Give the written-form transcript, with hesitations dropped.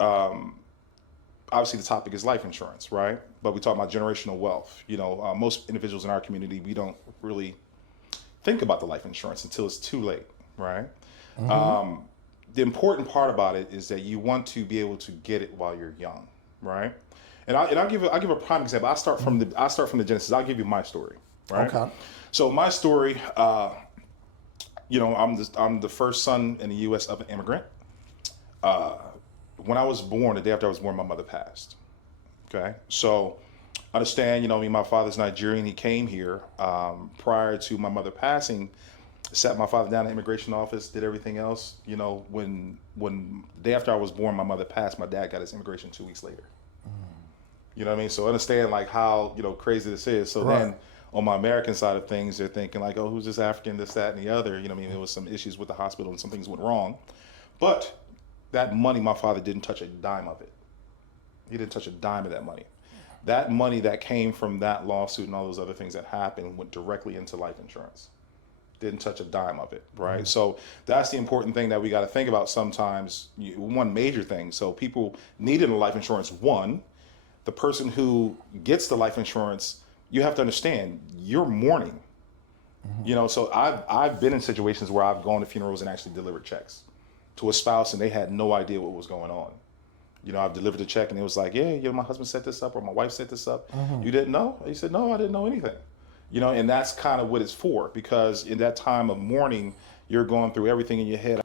obviously the topic is life insurance, right? But we talk about generational wealth. Most individuals in our community, we don't really think about the life insurance until it's too late, right? The important part about it is that you want to be able to get it while you're young, right? And I'll give a prime example. I start from the genesis. I'll give you my story, right? Okay. So my story, I'm the first son in the U.S. of an immigrant. When I was born, the day after I was born, my mother passed. Okay, so understand, my father's Nigerian. He came here prior to my mother passing. Sat my father down in the immigration office, did everything else. When the day after I was born, my mother passed. My dad got his immigration 2 weeks later. You know what I mean? So understand like how crazy this is. So then on my American side of things, they're thinking like, oh, who's this African, this, that, and the other. There was some issues with the hospital and some things went wrong. But that money, my father didn't touch a dime of it. He didn't touch a dime of that money. That money that came from that lawsuit and all those other things that happened went directly into life insurance. Didn't touch a dime of it, right? So that's the important thing that we got to think about sometimes. One major thing. So people needing a life insurance. One, the person who gets the life insurance, you have to understand you're mourning. So I've been in situations where I've gone to funerals and actually delivered checks to a spouse and they had no idea what was going on. I've delivered a check and it was like, yeah, my husband set this up or my wife set this up. You didn't know? He said, no, I didn't know anything. And that's kind of what it's for, because in that time of mourning, you're going through everything in your head.